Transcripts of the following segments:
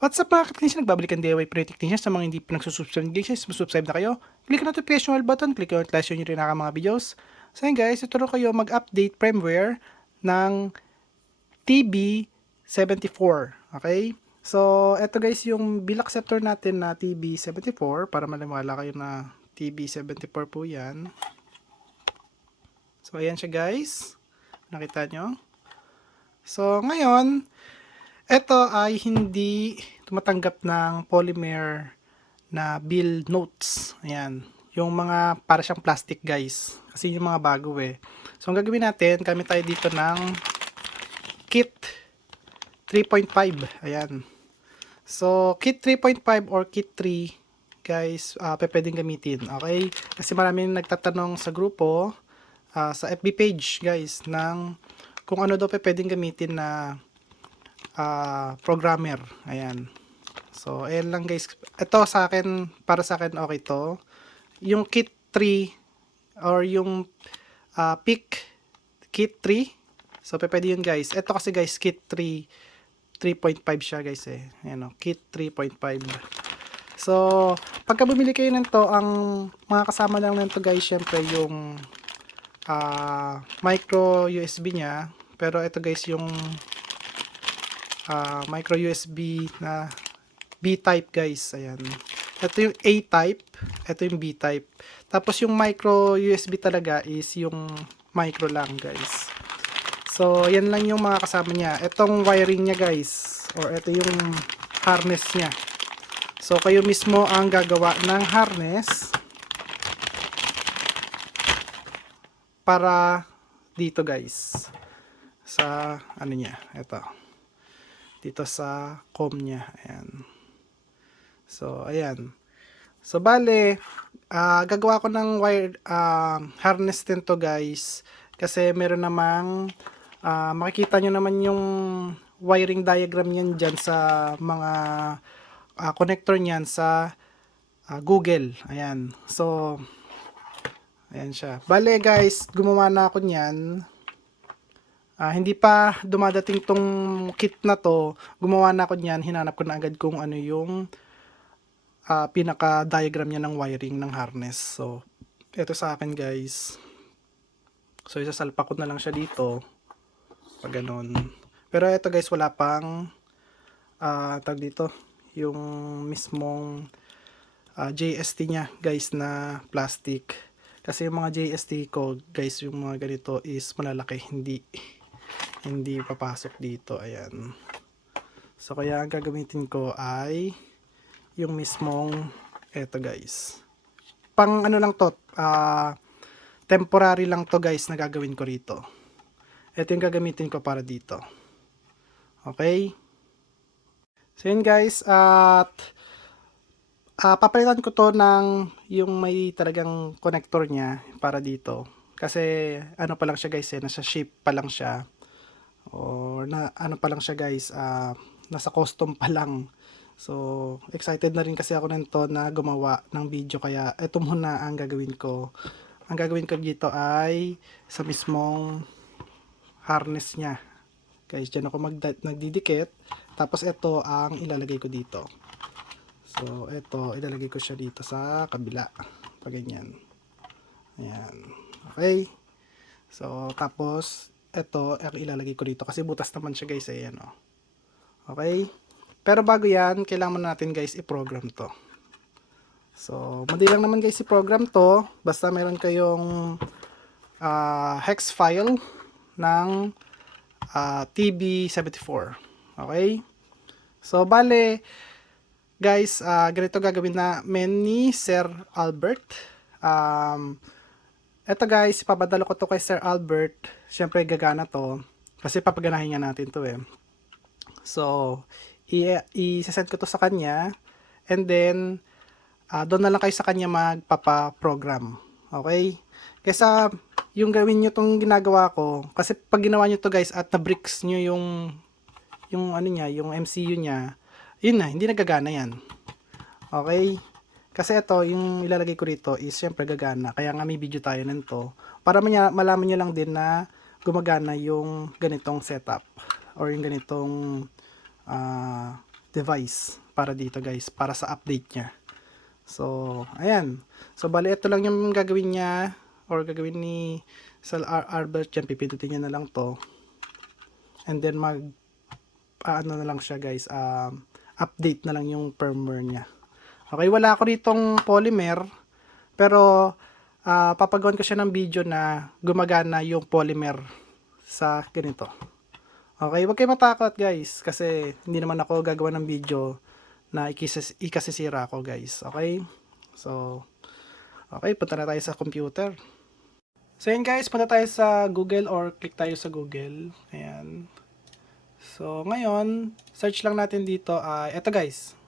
What's up mga ka-technician? Nagbabalikan DIY Pro Technician sa mga hindi pa nagsusubscribe guys. Subscribe na kayo. Click na notification bell button. Click yung notification nyo rin ang mga videos. So yun guys, ituro kayo mag-update firmware ng TB74. Okay? So, eto guys yung bill acceptor natin na TB74 para maliwala kayo na TB74 po yan. So, ayan siya guys. Nakita nyo? So, ngayon, ito ay hindi tumatanggap ng polymer na bill notes. Ayan. Yung mga para siyang plastic guys. Kasi yung mga bago eh. So, ang gagawin natin, kami tayo dito ng kit 3.5. Ayan. So, kit 3.5 or kit 3 guys, uh, pwedeng gamitin. Okay? Kasi maraming nagtatanong sa grupo, uh, sa FB page guys, ng kung ano daw pwedeng gamitin na uh, programmer. Ayan. So, ayan lang guys. Ito sa akin, para sa akin okay to. Yung kit 3 or yung uh, pick kit 3. So, pwede yun guys. Ito kasi guys, kit 3 3.5 siya guys eh. Ayan o, kit 3.5. So, pagka bumili kayo nito, ang mga kasama lang nito guys, syempre yung uh, micro USB niya. Pero ito guys, yung uh, micro USB na B-type guys. Ayan. Ito yung A-type. Ito yung B-type. Tapos yung micro USB talaga is yung micro lang guys. So, yan lang yung mga kasama niya. Itong wiring niya guys. Or ito yung harness niya. So, kayo mismo ang gagawa ng harness para dito guys. Sa ano niya. Ito dito sa com niya. Ayan. So, ayan. So, bale, uh, gagawa ko ng wire uh, harness din to guys. Kasi meron namang, uh, makikita nyo naman yung wiring diagram niyan dyan sa mga uh, connector niyan sa uh, Google. Ayan. So, ayan siya. Bale guys, gumawa na ako niyan. Uh, hindi pa dumadating tong kit na to, gumawa na ako niyan, hinanap ko na agad kung ano yung uh, pinaka-diagram niya ng wiring ng harness. So, ito sa akin guys. So, isasalpa ko na lang siya dito. Pag ganun. Pero ito guys, wala pang uh, tag dito, yung mismong uh, JST niya guys na plastic. Kasi yung mga JST ko guys, yung mga ganito is malalaki, hindi hindi papasok dito ayan. So kaya ang gagamitin ko ay yung mismong eto guys. Pang ano lang to uh, temporary lang to guys na gagawin ko rito. Ito yung gagamitin ko para dito. Okay? So yun guys at uh, papalitan ko to ng yung may talagang connector niya para dito. Kasi ano pa lang siya guys eh nasa shape pa lang siya or na ano pa lang siya guys uh, nasa custom pa lang. So excited na rin kasi ako nito na gumawa ng video. Kaya ito muna ang gagawin ko. Ang gagawin ko dito ay sa mismong harness niya. Guys dyan ako mag nagdidikit. Tapos ito ang ilalagay ko dito. So ito ilalagay ko siya dito sa kabila. Pag ganyan ayan. Okay. So tapos ito ang ilalagay ko dito. Kasi butas naman siya guys ayan oh. okay? Pero bago yan kailangan natin guys i-program to. So madali lang naman guys i-program to. Basta meron kayong uh, hex file ng uh, TB74 okay? So bale guys uh, ganito gagawin na ni Sir Albert. Um, eto guys ipapadala ko to kay Sir Albert. Syempre gagana to. Kasi papaganahin nga natin to eh. So i-send ko to sa kanya. And then uh, doon na lang kayo sa kanya magpapa-program. Okay? Kaysa yung gawin nyo tong ginagawa ko kasi pag ginawa nyo to guys at na-bricks nyo yung yung ano niya yung MCU niya yun na hindi nagagana yan. Okay kasi ito, yung ilalagay ko rito is syempre gagana. Kaya nga may video tayo nito. Para manya, malaman nyo lang din na gumagana yung ganitong setup or yung ganitong uh, device para dito guys, para sa update niya. So, ayan. So, bali, ito lang yung gagawin niya or gagawin ni Sal Ar Albert yan. Pipindutin niya na lang to. And then, mag, ah, ano na lang siya guys, um, update na lang yung firmware niya. Okay, wala ako ditong polymer. Pero, ah, papagawan ko siya ng video na gumagana yung polymer sa ganito. Okay, wag kayo matakot guys kasi hindi naman ako gagawa ng video na ikisas, ikasisira ako guys. Okay? So, okay, punta na tayo sa computer. So yun guys, punta tayo sa Google or click tayo sa Google. Ayan. So ngayon, search lang natin dito ay eto guys.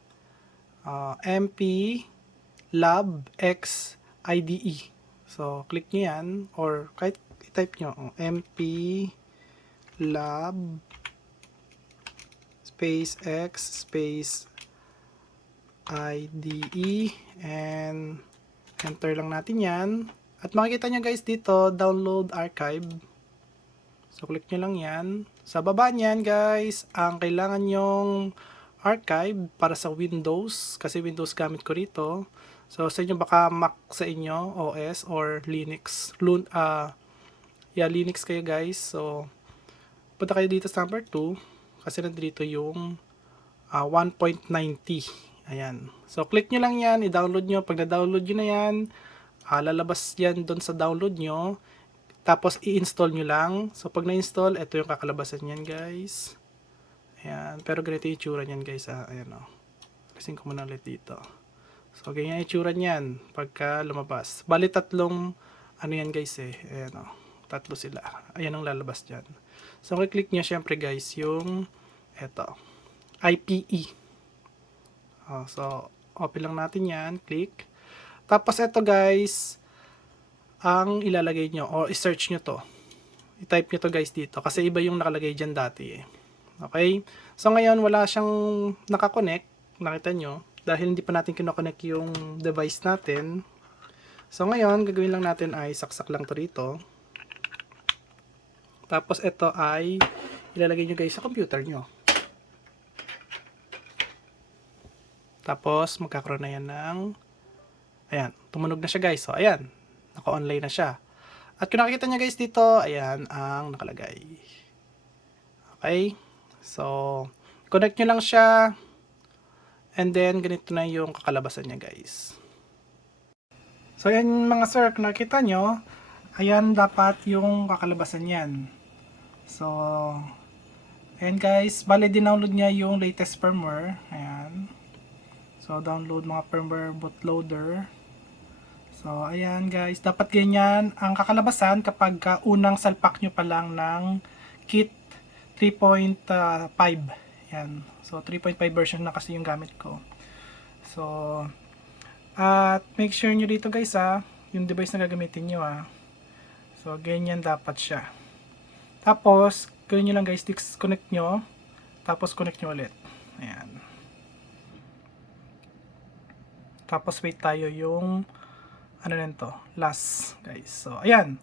Ah, MP Lab X IDE. So click niyo yan or kahit i-type nyo oh, MP Lab space X space IDE and enter lang natin yan. At makikita nyo guys dito, download archive. So click nyo lang yan. Sa baba niyan guys, ang kailangan nyong archive para sa Windows, kasi Windows gamit ko rito. So sa inyo baka Mac sa inyo, OS or Linux. Lun ah yeah, Linux kayo guys. So punta kayo dito sa number 2 kasi nandito yung ah, 1.90. Ayan. So, click nyo lang yan, i-download nyo. Pag na-download nyo na yan, ah, lalabas yan doon sa download nyo. Tapos, i-install nyo lang. So, pag na-install, ito yung kakalabasan yan, guys. Ayan. Pero ganito yung itsura niyan, guys. Ah. Ayan, o. Kasing ko muna ulit dito. So, ganyan yung itsura niyan pagka lumabas. Bali, tatlong, ano yan, guys, eh. Ayan, o. Tatlo sila. Ayan ang lalabas dyan. So, click nyo, syempre, guys, yung, eto, IPE. Oh, so, open lang natin yan. Click. Tapos, ito guys, ang ilalagay nyo, o i-search nyo to. I-type nyo to guys dito. Kasi iba yung nakalagay dyan dati eh. Okay? So, ngayon, wala siyang nakakonect. Nakita nyo. Dahil hindi pa natin kinoconnect yung device natin. So, ngayon, gagawin lang natin ay saksak lang to rito. Tapos, ito ay ilalagay nyo guys sa computer nyo. Tapos, magkakaroon na yan ng, ayan, tumunog na siya guys. So, ayan, naka-online na siya. At kung nakikita niya guys dito, ayan ang nakalagay. Okay? So, connect nyo lang siya. And then, ganito na yung kakalabasan niya guys. So, ayan mga sir, kung nakita nyo, ayan dapat yung kakalabasan yan. So, ayan guys, bali din-download niya yung latest firmware. Ayan. So, download mga firmware bootloader. So, ayan guys. Dapat ganyan ang kakalabasan kapag ka unang salpak nyo pa lang ng kit 3.5. Yan. So, 3.5 version na kasi yung gamit ko. So, at make sure nyo dito guys ha, yung device na gagamitin nyo ha. So, ganyan dapat siya. Tapos, gawin nyo lang guys, disconnect nyo. Tapos, connect nyo ulit. Ayan. Tapos wait tayo yung ano nito, last guys. So ayan.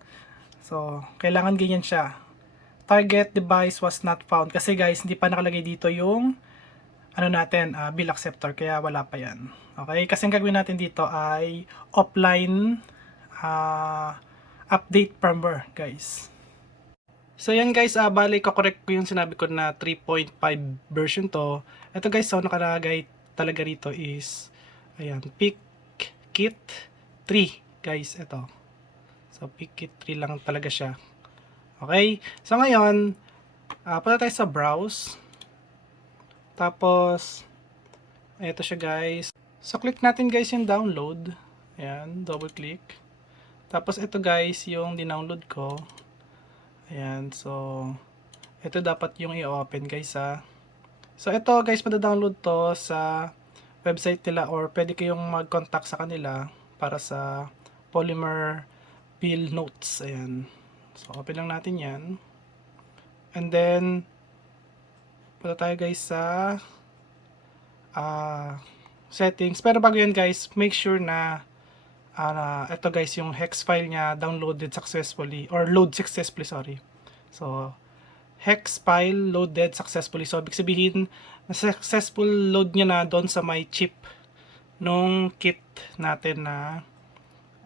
So kailangan ganyan siya. Target device was not found kasi guys hindi pa nakalagay dito yung ano natin, uh, bill acceptor kaya wala pa yan. Okay? Kasi ang gagawin natin dito ay offline uh, update firmware guys. So yan guys, uh, bali ko correct ko yung sinabi ko na 3.5 version to. Ito guys, so nakalagay talaga rito is Ayan, pick kit 3, guys, ito. So, pick kit 3 lang talaga siya. Okay? So, ngayon, uh, punta tayo sa browse. Tapos, ito siya, guys. So, click natin, guys, yung download. Ayan, double click. Tapos, ito, guys, yung dinownload ko. Ayan, so, ito dapat yung i-open, guys, ha. So, ito, guys, mada-download to sa website nila or pwede kayong mag-contact sa kanila para sa polymer bill notes. Ayan. So, open lang natin yan. And then, punta tayo guys sa uh, settings. Pero bago yan guys, make sure na uh, ito guys, yung hex file niya downloaded successfully or load successfully, sorry. So, hex file loaded successfully. So, ibig sabihin, successful load niya na doon sa my chip nung kit natin na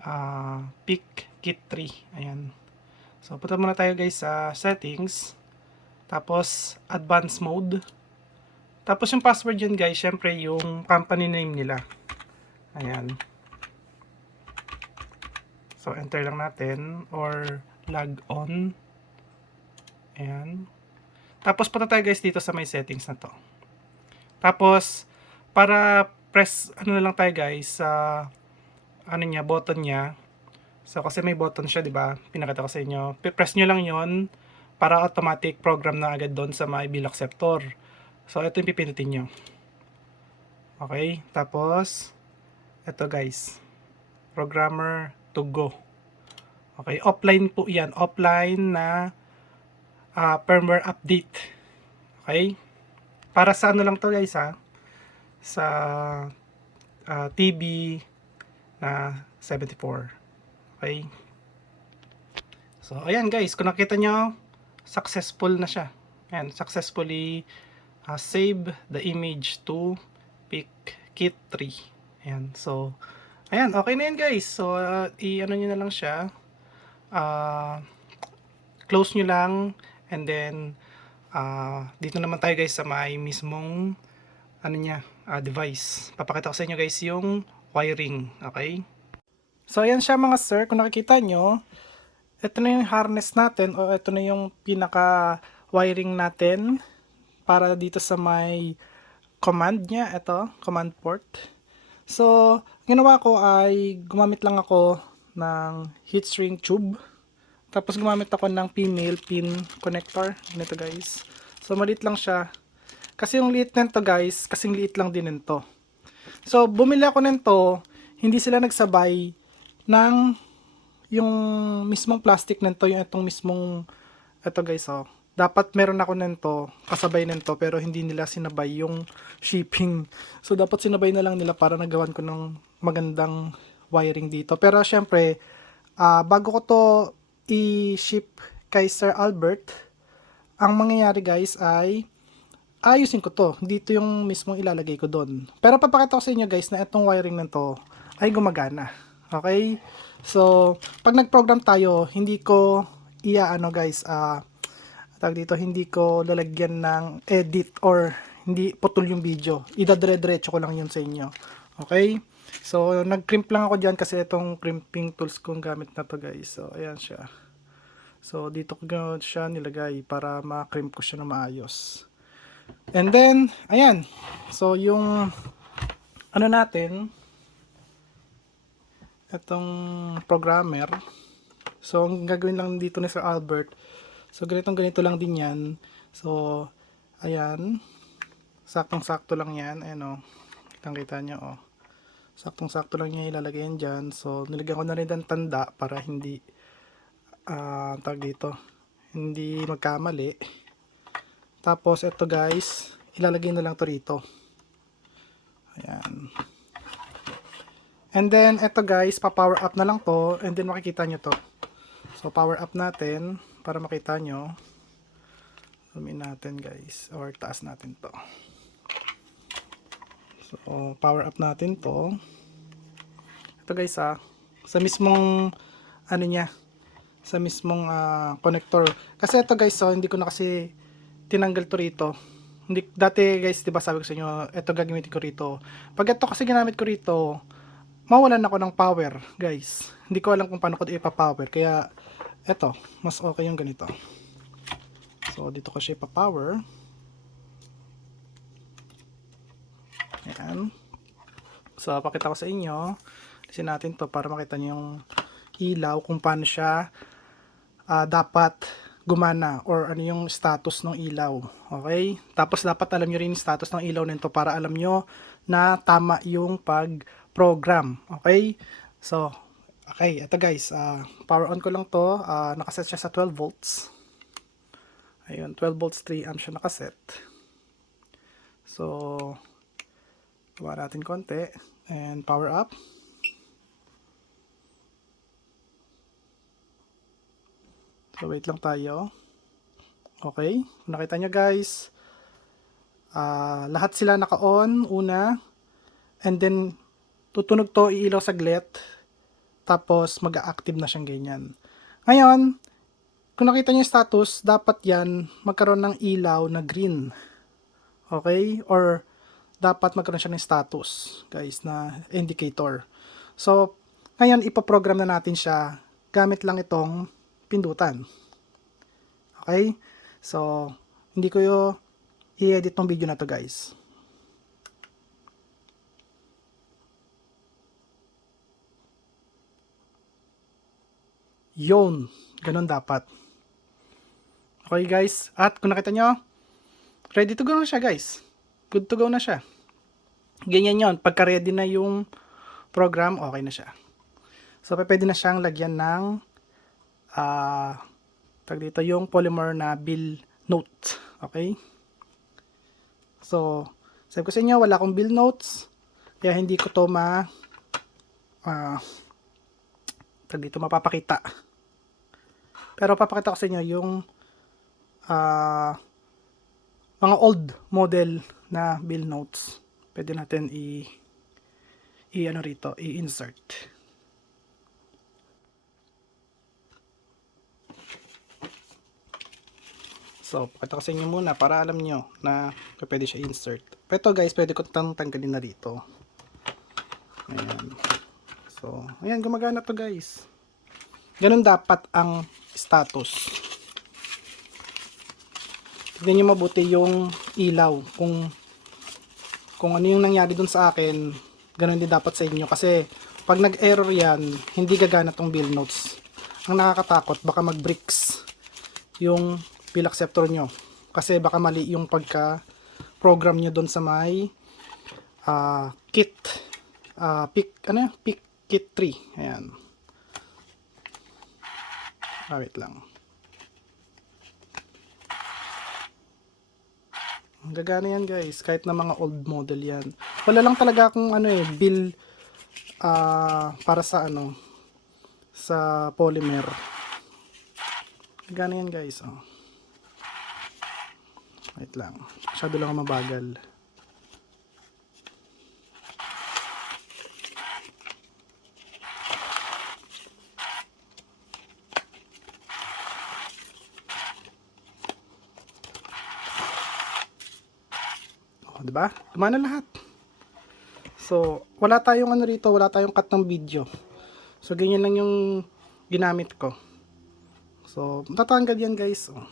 ah PIC Kit 3. Ayan. So, punta muna tayo guys sa settings. Tapos, advanced mode. Tapos yung password yun guys, syempre yung company name nila. Ayan. So, enter lang natin or log on. Ayan. Tapos, punta tayo guys dito sa may settings na to. Tapos, para press, ano na lang tayo guys, sa ano niya, button niya. So, kasi may button siya, di ba? Pinakita ko sa inyo. Press nyo lang yon para automatic program na agad doon sa my bill acceptor. So, ito yung pipindutin nyo. Okay? Tapos, ito guys. Programmer to go. Okay? Offline po yan. Offline na ah, firmware update. Okay? Para sa ano lang to guys ha? Sa ah, TV na 74. Okay? So, ayan guys. Kung nakita nyo, successful na siya. Ayan, successfully uh, save the image to pic kit 3 ayan so ayan okay na yan guys so uh, i-ano nyo na lang siya uh, close nyo lang and then uh, dito naman tayo guys sa may mismong ano niya uh, device papakita ko sa inyo guys yung wiring okay so ayan siya mga sir kung nakikita nyo ito na yung harness natin o ito na yung pinaka wiring natin para dito sa may command niya, ito, command port. So, ginawa ko ay gumamit lang ako ng heat shrink tube. Tapos gumamit ako ng female pin connector. Ganito guys. So, maliit lang siya. Kasi yung liit nito guys, kasing liit lang din nito. So, bumili ako nito, hindi sila nagsabay ng yung mismong plastic nito, yung itong mismong, ito guys, oh dapat meron ako nito, kasabay nito, pero hindi nila sinabay yung shipping. So, dapat sinabay na lang nila para nagawan ko ng magandang wiring dito. Pero, syempre, uh, bago ko to i-ship kay Sir Albert, ang mangyayari guys ay ayusin ko to. Dito yung mismong ilalagay ko doon. Pero papakita ko sa inyo guys na itong wiring nito ay gumagana. Okay? So, pag nag-program tayo, hindi ko iya ano guys, ah, uh, tag dito, hindi ko lalagyan ng edit or hindi putol yung video. Idadre-diretso ko lang yun sa inyo. Okay? So, nag-crimp lang ako dyan kasi itong crimping tools kong gamit na to guys. So, ayan siya. So, dito ko siya nilagay para ma-crimp ko siya na maayos. And then, ayan. So, yung ano natin, itong programmer. So, ang gagawin lang dito ni Sir Albert, So, ganitong ganito lang din yan. So, ayan. Saktong-sakto lang yan. Ayan o. Oh. Kitang-kita nyo o. Oh. Saktong-sakto lang niya ilalagay yan dyan. So, nilagyan ko na rin ng tanda para hindi uh, tag dito. Hindi magkamali. Tapos, ito guys, ilalagay na lang to rito. Ayan. And then, ito guys, pa-power up na lang to. And then, makikita nyo to. So, power up natin para makita nyo zoom in natin guys or taas natin to so power up natin to ito guys ah sa mismong ano niya sa mismong uh, connector kasi ito guys so hindi ko na kasi tinanggal to rito hindi, dati guys, 'di ba sabi ko sa inyo, ito gagamitin ko rito. Pag ito kasi ginamit ko rito, mawalan ako ng power, guys. Hindi ko alam kung paano ko ipa-power. Kaya eto mas okay yung ganito. So dito ko siya pa-power ayan. So pakita ko sa inyo. Kasi natin to para makita niyo yung ilaw kung paano siya uh, dapat gumana or ano yung status ng ilaw. Okay? Tapos dapat alam niyo rin yung status ng ilaw nito para alam niyo na tama yung pag program okay so Okay, ito guys, uh, power on ko lang to. Uh, nakaset siya sa 12 volts. Ayun, 12 volts 3 amps siya nakaset. So, gawa natin konti. And power up. So, wait lang tayo. Okay, nakita nyo guys, Ah, lahat sila naka-on, una. And then, tutunog to, iilaw saglit. Tapos, mag-active na siyang ganyan. Ngayon, kung nakita niyo yung status, dapat yan magkaroon ng ilaw na green. Okay? Or, dapat magkaroon siya ng status, guys, na indicator. So, ngayon, ipaprogram na natin siya gamit lang itong pindutan. Okay? So, hindi ko i-edit tong video na to, guys. Yun. Ganun dapat. Okay, guys. At kung nakita nyo, ready to go na siya, guys. Good to go na siya. Ganyan yon Pagka ready na yung program, okay na siya. So, pwede na siyang lagyan ng ah tag dito yung polymer na bill note. Okay? So, sabi ko sa inyo, wala akong bill notes. Kaya hindi ko to ma ah tag dito mapapakita. Pero papakita ko sa inyo yung ah mga old model na bill notes. Pwede natin i i ano rito, i-insert. So, pakita ko sa inyo muna para alam nyo na pwede siya insert. Pero guys, pwede ko tang tanggalin na dito. Ayan. So, ayan, gumagana to guys. Ganun dapat ang status. Tignan nyo mabuti yung ilaw. Kung kung ano yung nangyari dun sa akin, ganun din dapat sa inyo. Kasi, pag nag-error yan, hindi gagana tong bill notes. Ang nakakatakot, baka mag-bricks yung bill acceptor nyo. Kasi baka mali yung pagka-program nyo doon sa may ah, kit. ah pick, ano? Pick kit 3. Ayan. Ah, wait lang. Ang Gagana yan guys, kahit na mga old model yan. Wala lang talaga akong ano eh, bill ah para sa ano, sa polymer. Gagana yan guys, oh. Wait lang. Masyado lang mabagal. 'Di ba? Gumana lahat. So, wala tayong ano rito, wala tayong cut ng video. So, ganyan lang yung ginamit ko. So, tatanggal yan guys. Oh.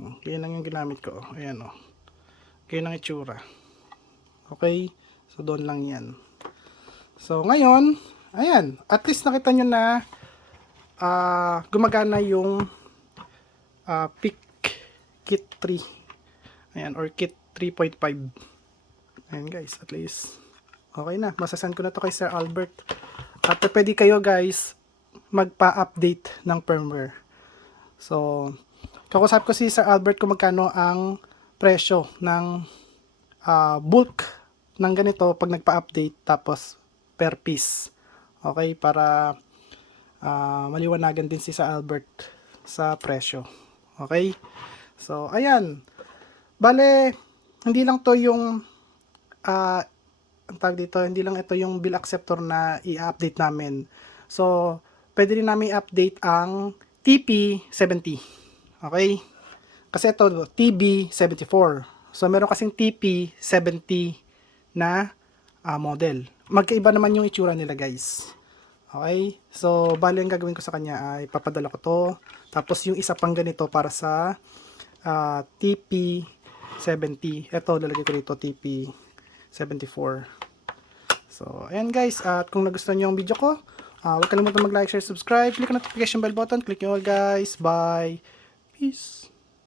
Oh, Ganyan lang yung ginamit ko. oh. Ayan oh. Ganyan ang itsura. Okay? So, doon lang yan. So, ngayon, ayan. At least nakita nyo na ah, gumagana yung ah, Pick Kit 3. Ayan, or Kit 3.5. Ayan guys, at least. Okay na. Masasend ko na to kay Sir Albert. At pwede kayo guys magpa-update ng firmware. So, kakusap ko si Sir Albert kung magkano ang presyo ng ah, bulk ng ganito pag nagpa-update tapos per piece. Okay, para ah, maliwanagan din si Sir Albert sa presyo. Okay? So, ayan. Bale, hindi lang to yung ah ang dito, hindi lang ito yung bill acceptor na i-update namin. So, pwede rin namin i-update ang TP70. Okay? Kasi ito, TB74. So, meron kasing TP70 na ah, model. Magkaiba naman yung itsura nila, guys. Okay? So, bali ang gagawin ko sa kanya ay papadala ko to. Tapos, yung isa pang ganito para sa ah, TP70. Ito, lalagay ko dito, TP74. So, ayan guys. At kung nagustuhan nyo ang video ko, ah, huwag kalimutan mag-like, share, subscribe. Click ang notification bell button. Click nyo all guys. Bye. Peace.